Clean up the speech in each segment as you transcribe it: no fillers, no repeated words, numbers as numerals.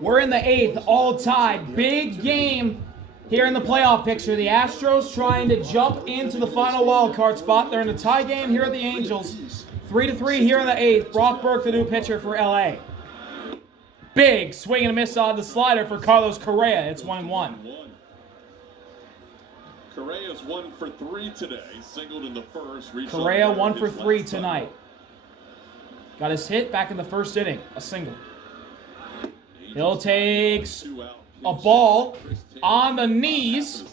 We're in the 8th, all tied. Big game here in the playoff picture. The Astros trying to jump into the final wild card spot. They're in a tie game here at the Angels. 3-3 here in the 8th. Brock Burke, the new pitcher for LA. Big swing and a miss on the slider for Carlos Correa. It's 1-1. Correa's 1 for 3 today. Singled in the first. Correa 1 for 3 tonight. Got his hit back in the first inning. A single. He'll take a ball on the knees,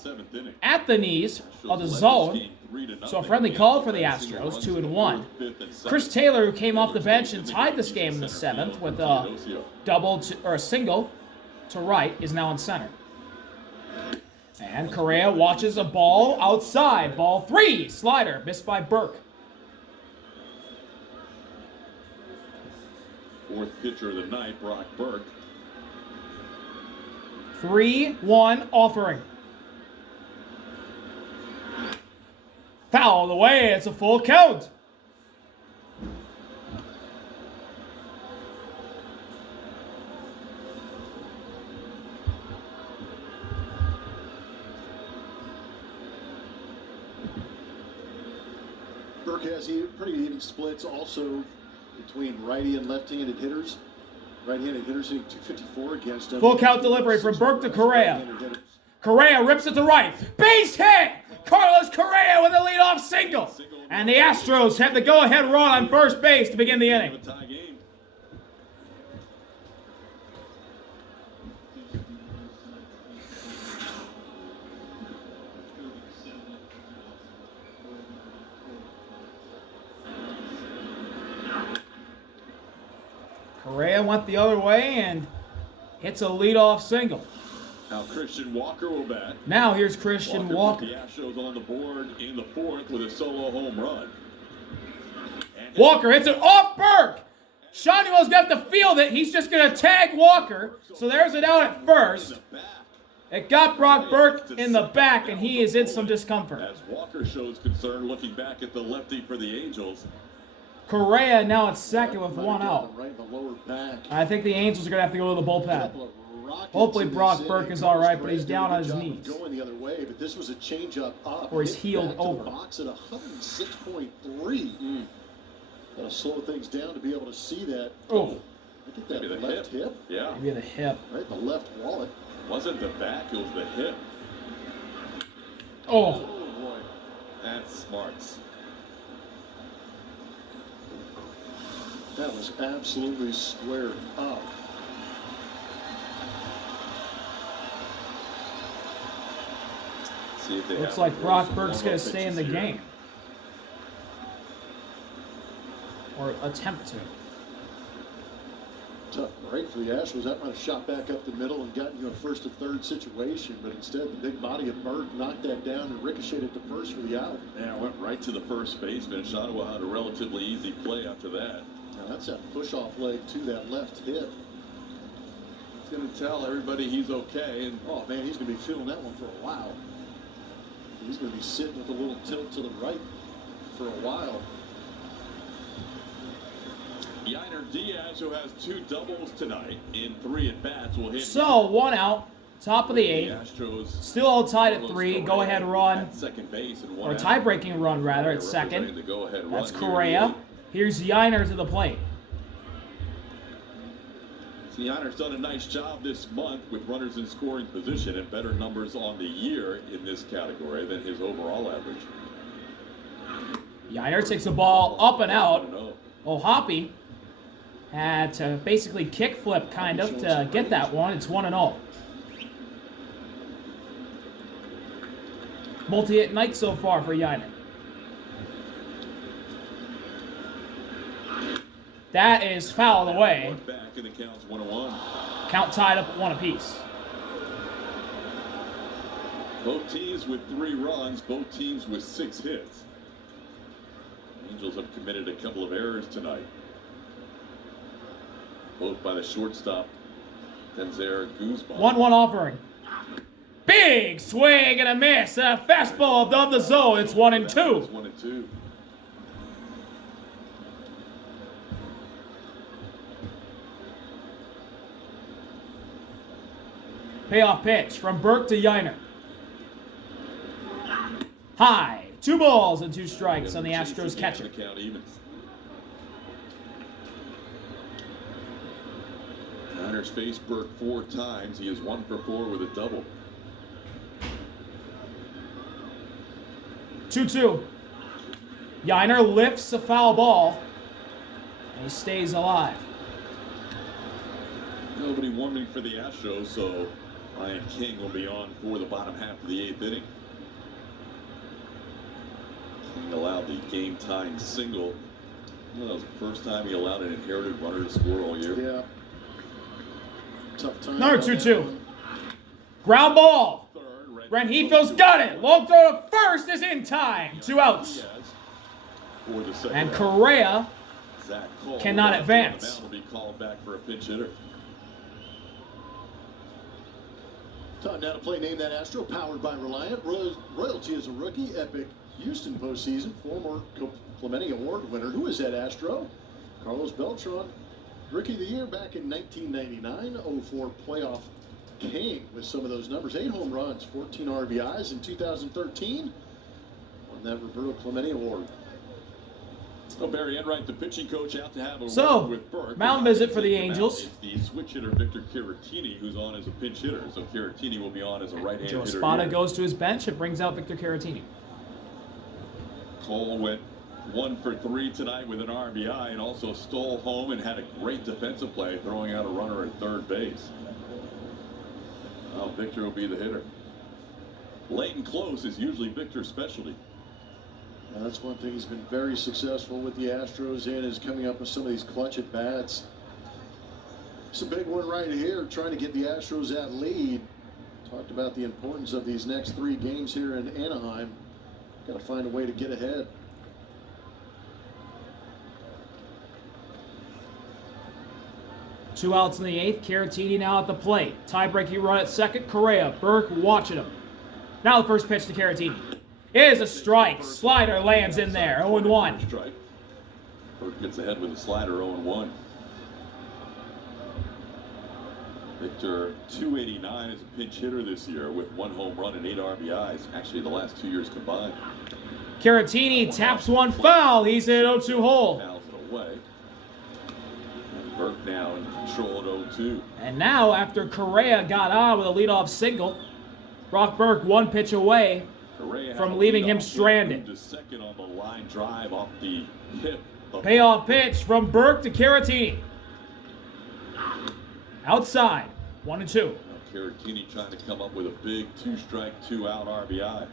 at the knees of the zone. So a friendly call for the Astros, 2-1. Chris Taylor, who came off the bench and tied this game in the 7th with a a single to right, is now in center. And Correa watches a ball outside. Ball 3, slider, missed by Burke. Fourth pitcher of the night, Brock Burke. 3-1 offering. Foul away. It's a full count. Burke has pretty even splits also between righty and left-handed hitters. Right-handed hitters hitting 254 against them. Full count delivery from Burke to Correa. Correa rips it to right. Base hit! Carlos Correa with a leadoff single. And the Astros have the go-ahead run on first base to begin the inning. Correa went the other way and hits a leadoff single. Now Christian Walker will bat. Now here's Christian Walker. The Astros on the board in the 4th with a solo home run. Walker hits it off Burke. Shanuel's got to field it. He's just going to tag Walker. So there's it out at first. It got Brock Burke in the back, and he is in some discomfort. As Walker shows concern looking back at the lefty for the Angels. Correa now at second with 1 out. Right in the lower back. I think the Angels are going to have to go to the bullpen. Hopefully Brock Burke is all right, but he's down on his knees. Going the other way, but this was a changeup up. Or he's healed over. Box at 106.3. Gotta slow things down to be able to see that. Oh, I think that left hip. Yeah. maybe the hip. Right, the left wallet. Wasn't the back, it was the hip. Oh. Oh boy. That's smarts. That was absolutely squared up. Looks like Brock Burke's going to stay in the game. Or attempt to. Tough break for the Astros. That might have shot back up the middle and gotten you a first to third situation, but instead the big body of Burke knocked that down and ricocheted to first for the out. Yeah, went right to the first baseman. Shanuel had a relatively easy play after that. Now that's that push-off leg to that left hip. He's going to tell everybody he's okay. And oh man, he's going to be feeling that one for a while. He's going to be sitting with a little tilt to the right for a while. Yainer Diaz, who has 2 doubles tonight in 3 at-bats, will hit. So, 1 out, top of the 8th. Astros Still all tied at 3. Go-ahead run. at second base and Or tie-breaking run, rather, at second. That's Correa. Here's Yainer to the plate. Yainer's done a nice job this month with runners in scoring position and better numbers on the year in this category than his overall average. Yainer takes the ball up and out. Oh, Hoppy had to basically kickflip kind of to get that one. It's 1-0. Multi-hit night so far for Yainer. That is fouled away. Back and it counts 1-1. Count tied up at 1 apiece. Both teams with 3 runs, both teams with 6 hits. Angels have committed a couple of errors tonight. Both by the shortstop, Denzer Guzman. 1-1 offering. Big swing and a miss. A fastball above the zone. It's 1-2. 1-2. Payoff pitch from Burke to Yiner. High. 2 balls and 2 strikes on the Astros catcher. Niners faced Burke 4 times. He is 1 for 4 with a double. 2-2. Yiner lifts a foul ball, and he stays alive. Nobody warming for the Astros, so Ryan King will be on for the bottom half of the 8th inning. King allowed the game-tying single. That was the first time he allowed an inherited runner to score all year. Yeah. Tough time. Number 2-2. Ground ball. Renhefield's got it. Long throw to first is in time. 2 outs. And Correa cannot advance. Will be called back for a pinch hitter. Time now to play Name That Astro, powered by Reliant. Royalty as a rookie, epic Houston postseason. Former Clemente Award winner. Who is that Astro? Carlos Beltran. Rookie of the Year back in 1999. 04 playoff king with some of those numbers. 8 home runs, 14 RBIs in 2013. Won that Roberto Clemente Award. So Barry Enright, the pitching coach, out to have a So, word with Burke. mound visit for the Angels. It's the switch hitter Victor Caratini who's on as a pinch hitter. So Caratini will be on as a right-hand Joe hitter. Espada goes to his bench. It brings out Victor Caratini. Cole went 1 for 3 tonight with an RBI and also stole home and had a great defensive play, throwing out a runner at third base. Well, Victor will be the hitter. Late and close is usually Victor's specialty. And that's one thing he's been very successful with the Astros in, is coming up with some of these clutch at bats. It's a big one right here, trying to get the Astros that lead. Talked about the importance of these next 3 games here in Anaheim. Got to find a way to get ahead. Two outs in the 8th. Caratini now at the plate. Tie-breaking run at second. Correa. Burke watching him. Now the first pitch to Caratini. It is a strike. Slider lands in there. 0-1. Strike. Burke gets ahead with a slider, 0-1. Victor, 289 as a pinch hitter this year with 1 home run and 8 RBIs. Actually, the last 2 years combined. Caratini taps one foul. He's in 0-2 hole. Fouls it away. And Burke now in control at 0-2. And now, after Correa got on with a leadoff single, Brock Burke 1 pitch away from leaving him stranded. To second on the line drive off the hip. Payoff pitch from Burke to Caratini. Outside, 1-2. Caratini trying to come up with a big 2-strike, 2-out RBI.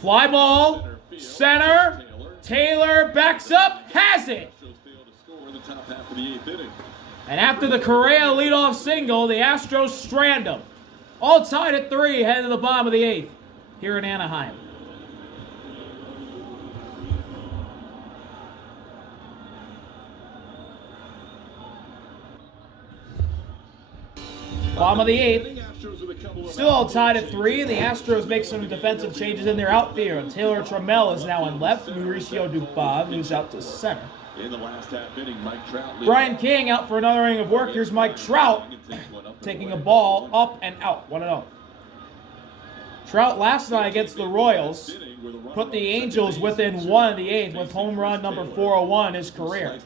Fly ball, center. Taylor backs up, has it. And after the Correa leadoff single, the Astros strand him. All tied at 3, heading to the bottom of the 8th here in Anaheim. Bottom of the 8th. Still all tied at 3. The Astros make some defensive changes in their outfield. Taylor Trammell is now in left. Mauricio Dubon moves out to center. In the last half inning, Mike Trout. Brian King out for another inning of work. Here's Mike Trout taking a ball up and out. 1-0. Trout last night against the Royals put the Angels within 1 in the 8th with home run number 401 in his career.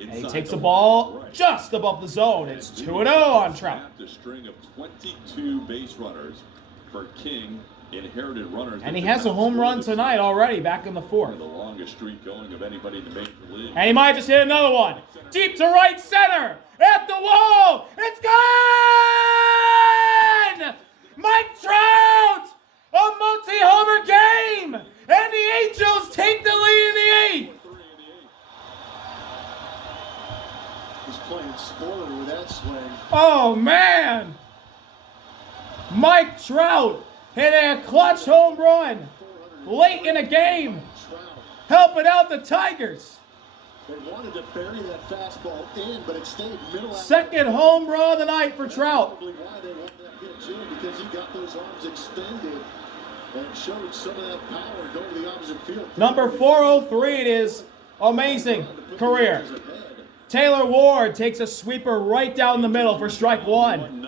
And he takes the ball just above the zone. It's 2-0 on Trout. A string of 22 base runners for King, inherited runners. And he has a home run tonight already, back in the 4th. The longest streak going of anybody in the major league. And he might just hit another one. Deep to right center. At the wall. It's gone! Mike Trout! A multi-homer game! And the Angels take the lead in the 8th. He's playing spoiler with that swing. Oh, man! Mike Trout hit a clutch home run late in a game, helping out the Tigers. They wanted to bury that fastball in, but it stayed middle. Second home run of the night for Trout. Probably why they wanted that pitch in, because he got those arms extended And showed some of that power going to the opposite field. Number 403, it is amazing career. Taylor Ward takes a sweeper right down the middle for strike one.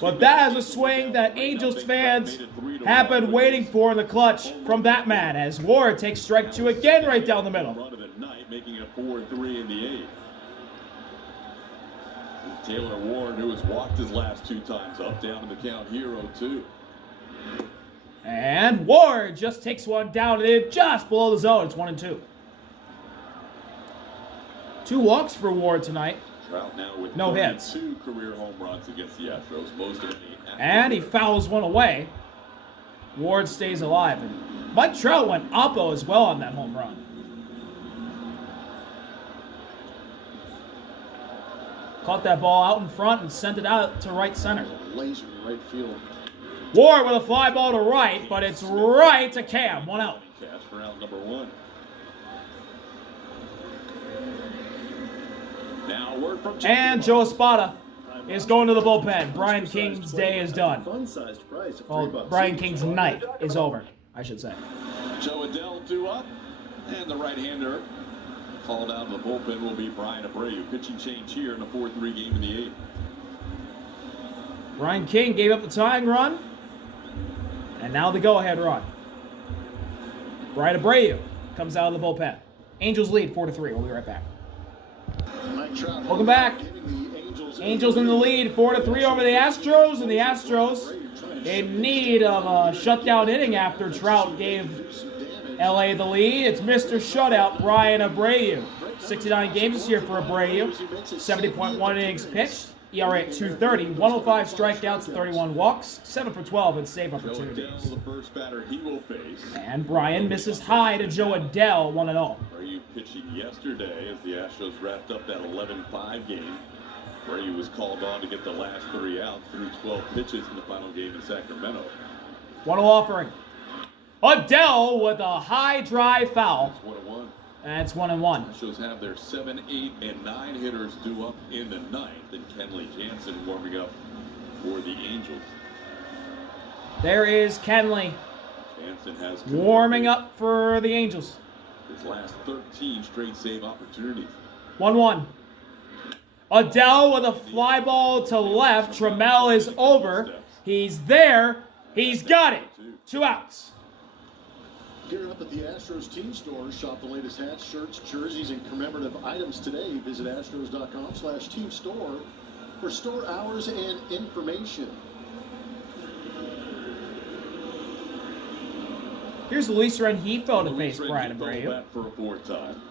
But that is a swing that Angels fans have been waiting for in the clutch from that man, as Ward takes strike two again right down the middle. Making it 4-3 in the eighth. Taylor Ward, who has walked his last two times up, down in the count here, 0-2. And Ward just takes one down and in just below the zone. It's 1-2. 2 walks for Ward tonight. Trout now with no hits. 2 career home runs against the Astros. Most of them. And he fouls one away. Ward stays alive. And Mike Trout went oppo as well on that home run. Caught that ball out in front and sent it out to right center. Laser right field. Ward with a fly ball to right, but it's right to Cam. 1 out. Cash for out number 1. Now word from And Joe Espada is going to the bullpen. Brian King's day is done. Well, Brian King's night is over, I should say. Joe Adell 2 up, and the right-hander called out of the bullpen will be Brian Abreu. Pitching change here in a 4-3 game in the 8th. Brian King gave up the tying run, and now the go-ahead run. Brian Abreu comes out of the bullpen. Angels lead 4-3. We'll be right back. Welcome back. Angels in the lead 4-3 over the Astros, and the Astros in need of a shutdown inning after Trout gave LA the lead. It's Mr. Shutout, Brian Abreu. 69 games this year for Abreu. 70.1 innings pitched. ERA at 2.30. 105 strikeouts, 31 walks. 7 for 12 in save opportunities. The first batter he will face. And Brian misses high to Joe Adell, 1-0. Abreu pitching yesterday as the Astros wrapped up that 11-5 game. Abreu was called on to get the last 3 outs through 12 pitches in the final game in Sacramento. 1-0 offering. Adell with a high drive foul. That's 1-1. That's 1-1. Astros have their 7, 8, and 9 hitters due up in the 9th, and Kenley Jansen warming up for the Angels. There is Kenley Jansen has warming up for the Angels. His last 13 straight save opportunities. 1-1. Adell with a fly ball to left. Trammell is over. He's there. He's got it. 2 outs. Gear up at the Astros team store. Shop the latest hats, shirts, jerseys, and commemorative items today. Visit astros.com/team store for store hours and information. Here's Luis Rengifo to face Brian Abreu. Back for a 4th time.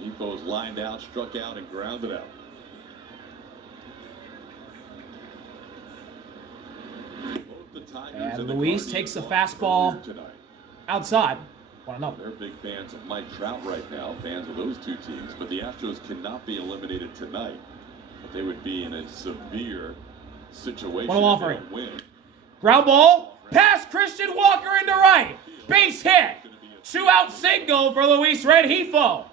Rengifo lined out, struck out, and grounded out. And Luis takes the fastball outside. 1-0. They're big fans of Mike Trout right now, fans of those 2 teams, but the Astros cannot be eliminated tonight. But they would be in a severe situation 1-0 offering. if they don't win. Ground ball, past Christian Walker into right. Base hit. 2-out single for Luis Rengifo.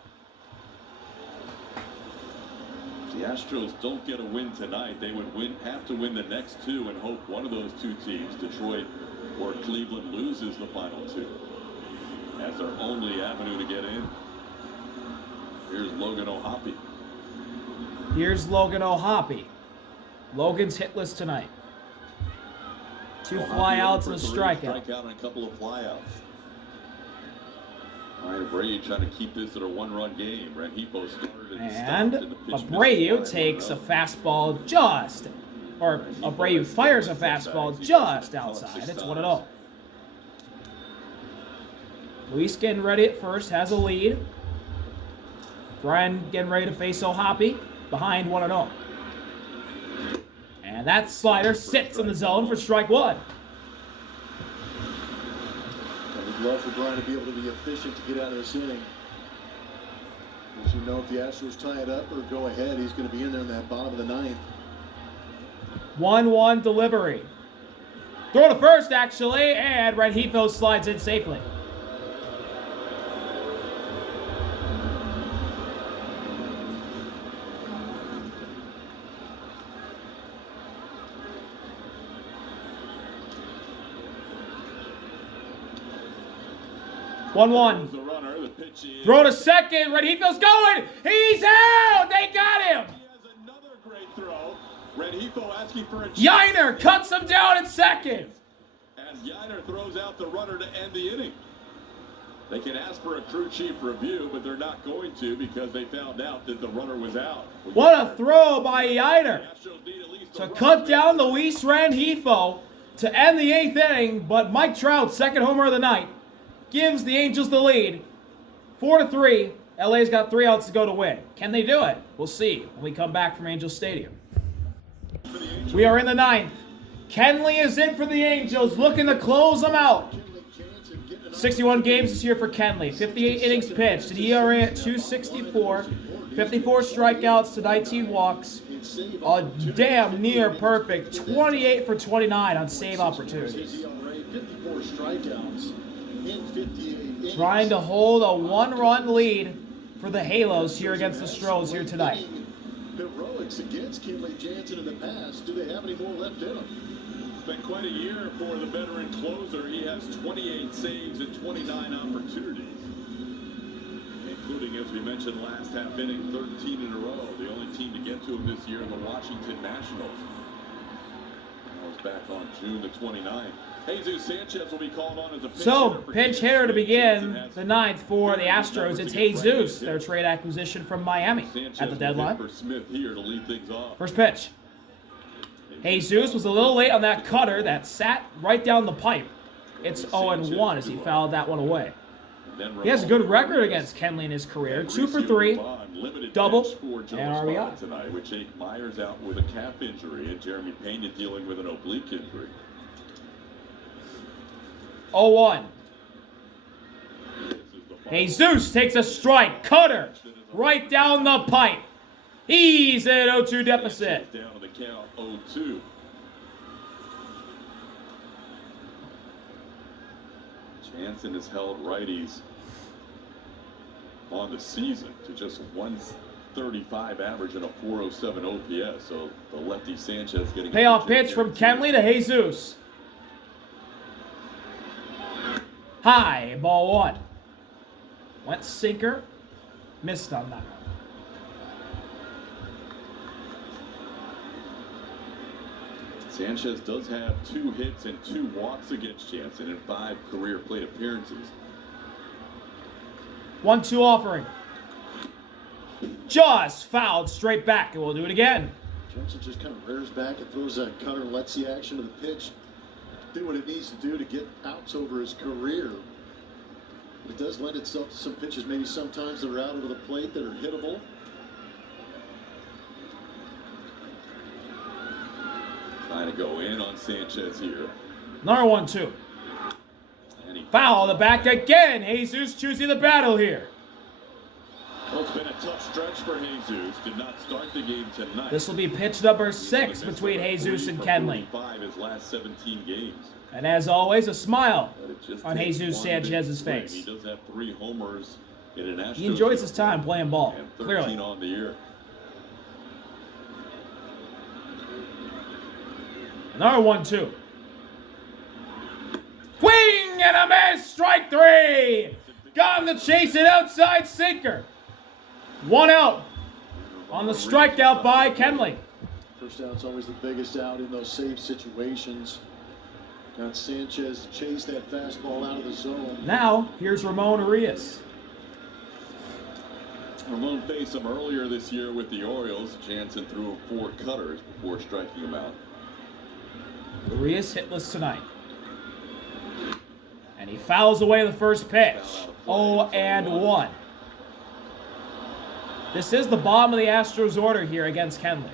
If the Astros don't get a win tonight, they would have to win the next 2 and hope one of those 2 teams, Detroit or Cleveland, loses the final 2 as their only avenue to get in. Here's Logan O'Hoppe. Here's Logan O'Hoppe. Logan's hitless tonight. 2 flyouts and a strikeout. Strikeout and a couple of flyouts. All right, Abreu trying to keep this at a 1-run game. Rengifo started and Abreu takes a fastball Abreu fires a fastball just outside. It's 1-0. Luis getting ready at first, has a lead. Brian getting ready to face O'Hoppe, behind 1-0. And that slider sits in the zone for strike 1. I would love for Brian to be able to be efficient to get out of this inning. As you know, if the Astros tie it up or go ahead, he's going to be in there in that bottom of the 9th. 1-1 delivery. Throw to first, actually, and Rengifo slides in safely. 1-1. The runner, the pitch is... Throw to second. Redheath's going. He's out. They got him. He has another great throw. Redheath asking for a... Yiner cuts him down at second. As Yiner throws out the runner to end the inning. They can ask for a crew chief review, but they're not going to because they found out that the runner was out. What a throw by Yiner to cut down Luis Redheath to end the 8th inning, but Mike Trout, second homer of the night, gives the Angels the lead. 4-3. LA's got 3 outs to go to win. Can they do it? We'll see when we come back from Angels Stadium. We are in the 9th. Kenley is in for the Angels, looking to close them out. 61 games this year for Kenley. 58 innings pitched. An ERA at 2.64. 54 strikeouts to 19 walks. A damn near perfect 28 for 29 on save opportunities. Trying to hold a 1-run lead for the Halos here against the Astros here tonight. Heroics against Kenley Jansen in the past. Do they have any more left in them? It's been quite a year for the veteran closer. He has 28 saves and 29 opportunities, including, as we mentioned last half inning, 13 in a row. The only team to get to him this year, the Washington Nationals. That was back on June the 29th. Jesus Sanchez will be called on as a pinch hitter to begin the 9th for the Astros. It's Jesus, their trade acquisition from Miami at the deadline. First pitch. Jesus was a little late on that cutter that sat right down the pipe. It's 0-1 as he fouled that one away. He has a good record against Kenley in his career. 2 for 3, double, and RBI. Tonight, with Jake Myers out with a calf injury and Jeremy Pena dealing with an oblique injury. 0-1. Jesus takes a strike. Cutter right down the pipe. He's at 0-2 deficit. Down to the count 0-2. Jansen has held righties on the season to just 135 average and a 407 OPS. So the lefty Sanchez getting payoff pitch from Kenley to Jesus. High, ball 1. Went sinker. Missed on that one. Sanchez does have 2 hits and 2 walks against Jansen in 5 career plate appearances. 1-2 offering. Just fouled straight back, and we'll do it again. Jansen just kind of rears back and throws that cutter, lets the action of the pitch do what it needs to do to get outs over his career. It does lend itself to some pitches maybe sometimes that are out over the plate that are hittable. Trying to go in on Sanchez here. Another 1-2. Foul the back again. Jesus choosing the battle here. Well, it's been a tough stretch for Jesus. Did not start the game tonight. This will be pitch number 6 between Jesus and Kenley. His last 17 games. And as always, a smile on Jesus Sanchez's face. He does have 3 homers in an Astros. He enjoys his time playing ball, and 13 clearly. On the year. Another 1-2. Swing and a miss. Strike 3. Got him to chase it outside sinker. 1 out on the strikeout by Kenley. First out's always the biggest out in those save situations. Got Sanchez to chase that fastball out of the zone. Now, here's Ramon Arias. Ramon faced him earlier this year with the Orioles. Jansen threw 4 cutters before striking him out. Arias hitless tonight. And he fouls away the first pitch. 0-1. This is the bottom of the Astros order here against Kenley.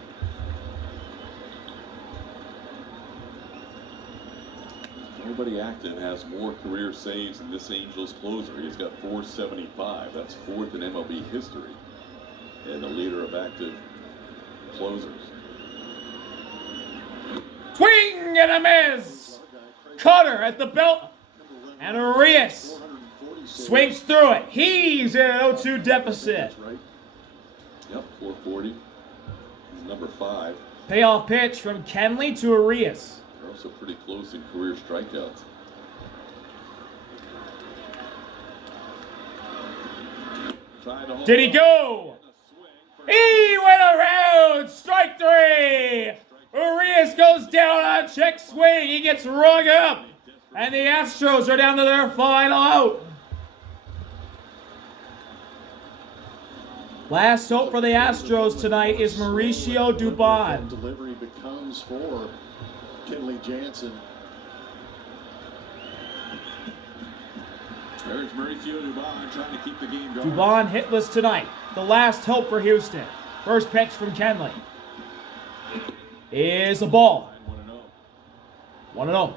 Nobody active has more career saves than this Angels closer. He's got 475. That's 4th in MLB history. And the leader of active closers. Swing and a miss. Cutter at the belt. And Arias swings through it. He's at 0-2 deficit. Yep, 440. He's number 5. Payoff pitch from Kenley to Arias. They're also pretty close in career strikeouts. Trying to hold Did he go? He went around. Strike 3. Urias goes down on check swing. He gets rung up. And the Astros are down to their final out. Last hope for the Astros tonight is Mauricio Dubon. Delivery becomes for Kenley Jansen. There's Mauricio Dubon trying to keep the game going. Dubon hitless tonight. The last hope for Houston. First pitch from Kenley is a ball. 1-0.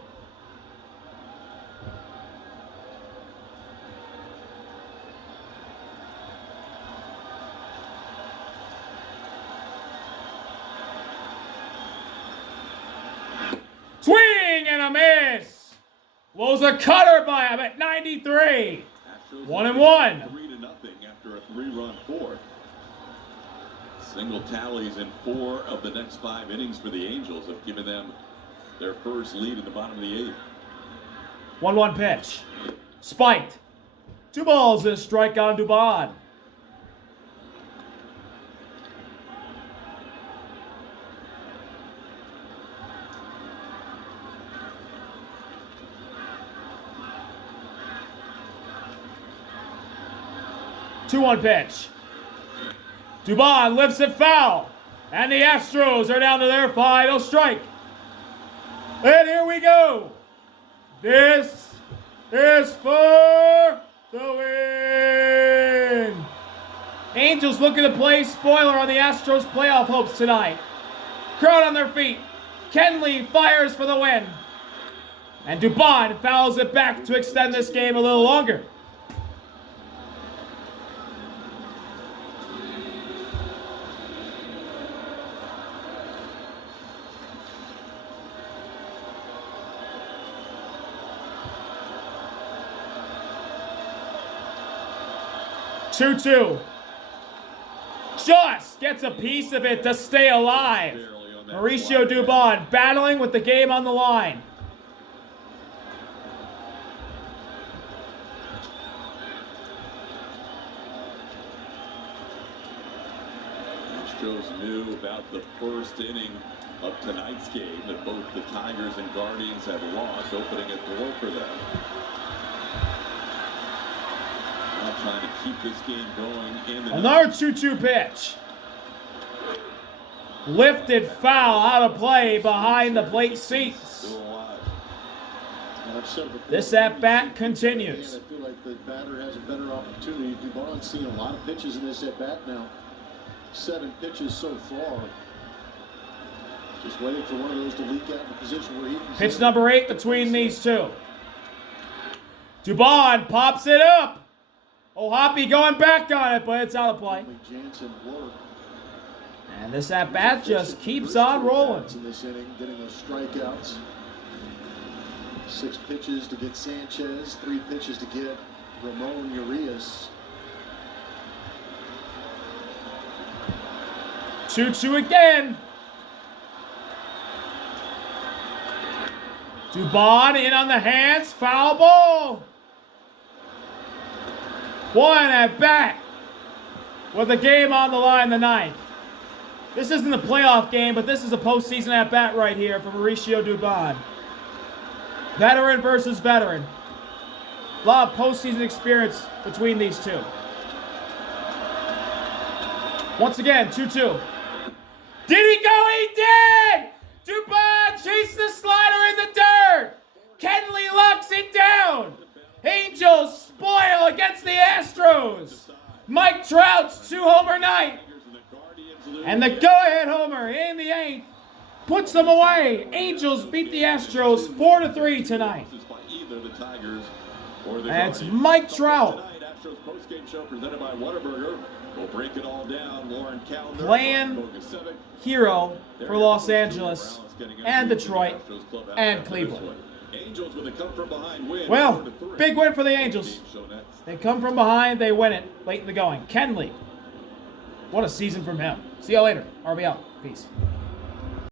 Swing and a miss. Blows a cutter by him at 93. 1-1. 3-0 after a 3-run fourth. Single tallies in 4 of the next 5 innings for the Angels have given them their first lead in the bottom of the 8th. 1-1 pitch. Spiked. 2 balls and a strike on Dubon. Two-one pitch. Dubon lifts it foul. And the Astros are down to their final strike. And here we go. This is for the win. Angels looking to play spoiler on the Astros playoff hopes tonight. Crowd on their feet. Kenley fires for the win. And Dubon fouls it back to extend this game a little longer. Two-two. Just gets a piece of it to stay alive. Mauricio Dubon battling with the game on the line. Astros knew about the first inning of tonight's game that both the Tigers and Guardians had lost, opening a door for them. Now trying to keep this game going in the Another 2-2 pitch. Lifted foul out of play behind the plate seats. This at-bat continues. I feel like the batter has a better opportunity. Dubon's seen a lot of pitches in this at-bat now. 7 pitches so far. Just waiting for one of those to leak out in a position where he can... Pitch number 8 between these two. Dubon pops it up. Hoppy going back on it, but it's out of play. And this at-bat just keeps on rolling. In this inning, getting those strikeouts. 6 pitches to get Sanchez, 3 pitches to get Ramon Urias. 2-2 again. Dubon in on the hands, foul ball. 1 at bat with a game on the line in the 9th. This isn't a playoff game, but this is a postseason at bat right here for Mauricio Dubon. Veteran versus veteran. A lot of postseason experience between these two. Once again, 2-2. Did he go? He did! Dubon chased the slider in the dirt. Kenley locks it down. Angels spoil against the Astros. Mike Trout's 2-homer night. And the go-ahead homer in the 8th puts them away. Angels beat the Astros 4-3 tonight. And it's Mike Trout playing hero for Los Angeles and Detroit and Cleveland. Well, big win for the Angels. They come from behind, they win it late in the going. Kenley, what a season from him. See you later. RB out. Peace.